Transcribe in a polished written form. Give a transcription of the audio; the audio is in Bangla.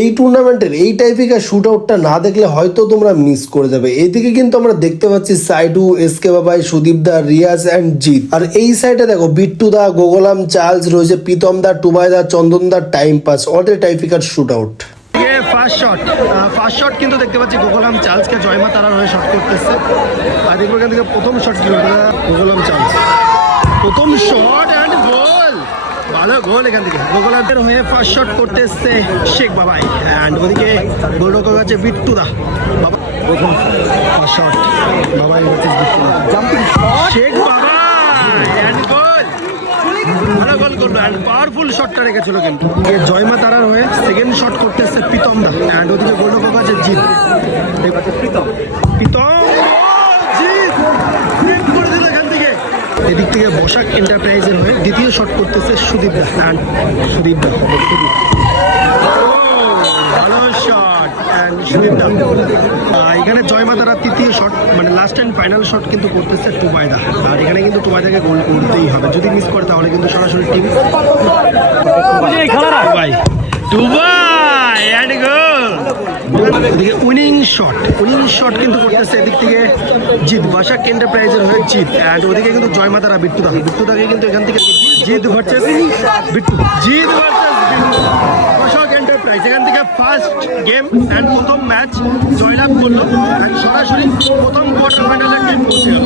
এই টুর্নামেন্টের এই টাইপিকার শুট আউটটা না দেখলে হয়তো তোমরা মিস করে যাবে। এইদিকে কিন্তু আমরা দেখতে পাচ্ছি সাইডু, এসকে বাবাই, সুদীপ দা, রিয়াজ অ্যান্ড জিৎ। আর এই সাইডে দেখো বিট্টু দা, গোগোলাম, চার্লস রয়েছে, প্রীতম দা, টুবাই দা, চন্দন দা, টাইম পাস, অদের টাইপিকার শুট আউট। ফার্স্ট শট কিন্তু দেখতে পাচ্ছি গোগোলাম চার্লসকে জয়মা তারার হয়ে শট করতেছে। আর দেখবো এখান থেকে প্রথম শট কি হবে, গোগোলাম চার্লস প্রথম শট অ্যান্ড গোল, ভালো গোল এখান থেকে। গোগোলামের হয়ে ফার্স্ট শট করতে এসছে শেখ বাবাই অ্যান্ড ওদিকে গোলরক্ষক আছে বিট্টু দা। বাবা প্রথম ফার্স্ট শট বাবাই ভার্সেস বিট্টু দা, জাম্পিং শট শেখ বাবাই অ্যান্ড গোল, ভালো গোল করলো অ্যান্ড পাওয়ারফুল শটটা রেখেছিল। কিন্তু জয়মা তারার হয়ে সেকেন্ড শট করতে এসছে প্রীতম দা অ্যান্ড ওদিকে গোলরক্ষক আছে জিৎ। প্রীতম জিৎ করে দিল এখান থেকে। এদিক থেকে বসাক এন্টারপ্রাইজের হয়ে দ্বিতীয় শট করতেছে সুদীপ দা অ্যান্ড সুদীপ দা ভালো শট অ্যান্ড সুদীপ দা। এখানে জয়মা তারা তৃতীয় শট মানে লাস্ট অ্যান্ড ফাইনাল শট কিন্তু করতেছে টুবাইদা। আর এখানে কিন্তু টুবাইদাকে গোল করতেই হবে, যদি মিস করে তাহলে কিন্তু সরাসরি টিম টুবাই অ্যান্ড গোল। এদিকে উইনিং শট কিন্তু করতেছে এদিক থেকে জিৎ, বাসাক এন্টারপ্রাইজের হয়ে জিৎ অ্যান্ড ওদিকে কিন্তু জয়মা তারা বিট্টুদাকে কিন্তু এখান থেকে জিৎ ভার্সেস বিট্টু, বাসাক এন্টারপ্রাইজ এখান থেকে ফার্স্ট গেম অ্যান্ড প্রথম ম্যাচ জয়লাভ করলো, সরাসরি প্রথম কোয়ার্টার ফাইনালে টিম পৌঁছে গেল।